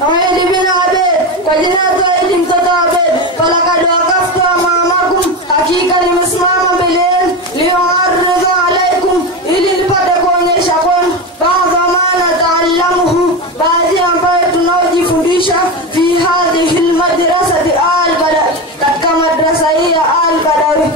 Aili bin Abed, kwa jina la Aili mtoto Abed, falakad waqaftu amamakum, hakika nimesimama mbele yenu, liu'arridha alaykum, ili nipate kuonyesha kwenu baadhi ma nata'allamuhu, baadhi ambayo tunaojifundisha fi hadhihi almadrasati al-Badawi, katika madrasa hii ya al-Badawi.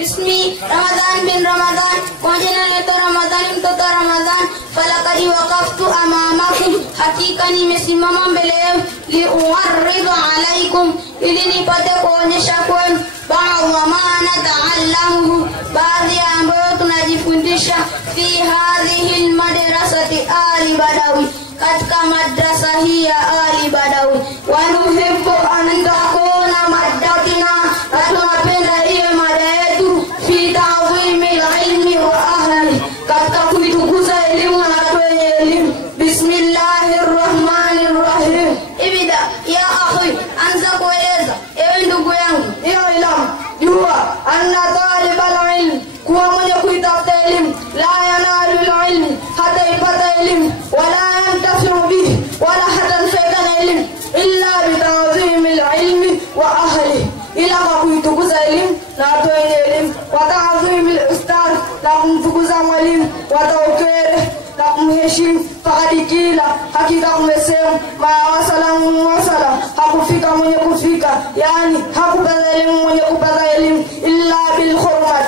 Ismi Ramadan bin Ramadan, kwa jina la Ramadan mtoto Ramadan, falakad waqaftu amamakum, hakika nimesimama mbele yenu, liu'arridha alaykum, ili nipate kuonyesha kwenu baadhi ma nata'allamuhu, baadhi ambayo tunajifundisha fi hadhihi almadrasati al-Badawi, katika madrasa hii ya al-Badawi. Wa nuhibbu an takuna maddatina, na tunapenda hiyo mada yetu fi ta'zimi al-ilmi wa ahli, katika kuitukuza elimu na watu wenye elimu. Bismillahirrahmanirrahim. Ibida ya akhi, anza kueleza ewe ndugu yangu. Hiyo elimu jua anna talibal ilm, kuwa mwenye kuitafuta elimu, la yanalu al-ilm, hata ipata elimu, wala yantafi'u bihi, wala hata nufaika na elimu, illa bita'zimi al-ilmi wa ahli, ila kwa kuitukuza elimu na watu wenye elimu, wa ta'zimi al-ustadh, na kumtukuza mwalimu, wa tawqir, na kumheshimu. Fakad kila, hakika kumesema, ma wasalamu wasala, hakufika mwenye kufika, yani hakupata elimu mwenye kupata elimu, illa bil hurmat,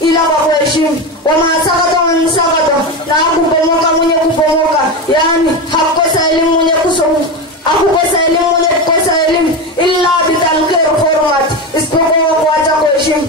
ila kwa kuheshimu. Wa ma sakata man sakata, na hakupomoka mwenye kupomoka, yani hakukosa elimu mwenye kusoma, hakukosa elimu mwenye kukosa elimu, illa bitalqir hurmat, isipokuwa kuacha kuheshimu.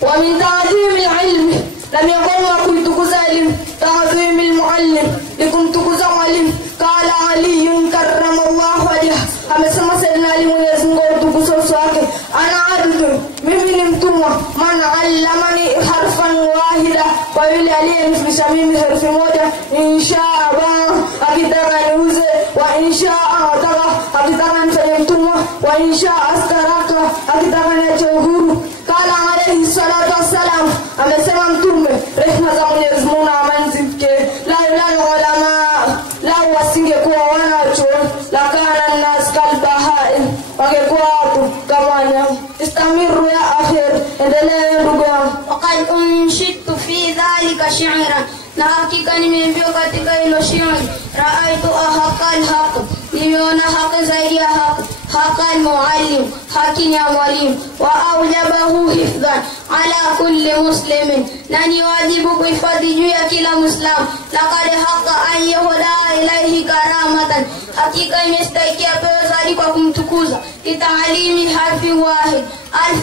Wa min ta'zimi al-ilmi, na miongoni mwa kuitukuza elimu, ta'zimi al-muallim, likumtukuza mwalimu. Qala Ali karramallahu wajhahu, amesema Sayyidina Ali, Mwenyezi Mungu atukuze uso wake, ana abdu, mimi ni mtumwa, man allamani harfan wahida, kwa yule aliyenifundisha mimi herufi moja, inshaa Allah akitaka niuze, wa inshaa ataka akitaka nifanye mtumwa, wa inshaa astaraka akitaka niache uhuru. Qala alayhi salatu wassalam, amesema mtume, rehema za Mwenyezi Mungu na amani zimfikie, la ilaha ulama, la wasingekuwa wanachuoni, la kana an-nas kal bahaim, wangekuwa watu kama wanyama. Istamiru ya akhir, endelea ndugu yangu. Waqad unshitu fi dhalika shi'ran, na hakika nimeambiwa katika hilo shairi, ra'aytu ahqal haqq, nimeona haki zaidi ya haki, haqal muallim, haki ya mwalimu, wa aujabahu hifdhan ala kulli muslimin, na ni wajibu kuhifadhi juu ya kila muislamu. Laqad haqa an yuhda ilayhi karamatan, hakika imestahili apewe zawadi kwa kumtukuza, kitaalimi harfi wahid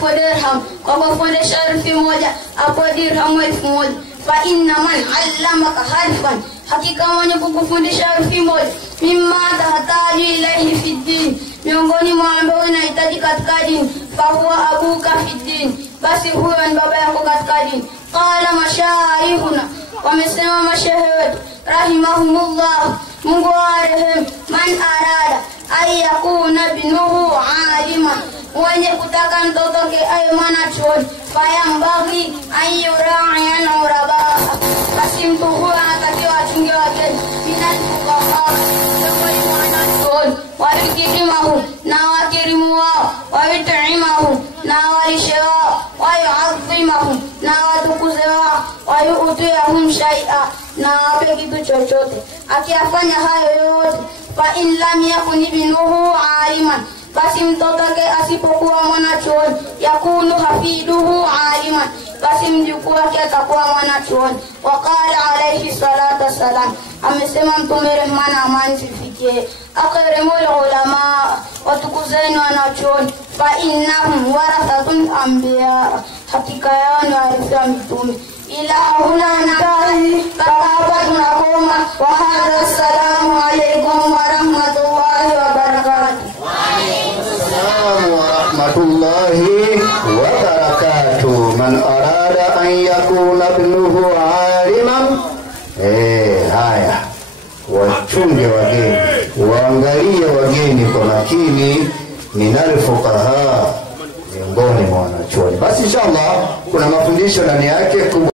1000 dirham, kwa kufundisha harfi moja hapo dirham 1000. Fa inna man allamaka harfan, hakika mwenye kukufundisha harfi moja, mimma tahtaji ilayhi fi din, miongoni mwa ambao unahitaji katika dini, fa huwa abuka fi din, basi huyo ni baba yako katika dini. Qala mashayikhuna, wamesema mashaikh wetu rahimahumullah, Mungu arehemu, man arada ay yakuna binuhu alima, mwenye kutaka mtoto wake awe mwanachuoni, fayambaghi an yura'iya uraba, basi mtu huyo anatakiwa achunge wageni, minal fuqaha, miongoni mwa wanachuoni, wayukirimahu, na wakirimu wao, wayut'imahu, na walishe wao, wayu'azzimahu, na watukuze wao, wayu'tiyahum shay'a, na wape kitu chochote. Akiyafanya hayo yote, fa in lam yakun ibnuhu aliman, basi mtoto wake asipokuwa mwanachuoni, yakunu hafiduhu aliman, basi mjukuu wake atakuwa mwanachuoni. Waqala alayhi salatu wassalam, amesema mtume, rehema na amani zifikie, akrimul ulama, watukuzeni wanachuoni, fa innahum warathatul anbiya, hakika yao ni warithi wa mitume. Ila huna natahi, hapa tunakoma. Wa hadha, assalamu alaykum wa rahmatullahi wa barakatuh. Wa alaykum assalam wa rahmatullahi wa barakatuh. Man arada an yakuna ibnuhu aliman, haya, wachunge wageni, waangalie wageni kwa makini, minal fuqaha, miongoni mwa wanachuoni. Basi inshallah kuna mafundisho ndani yake.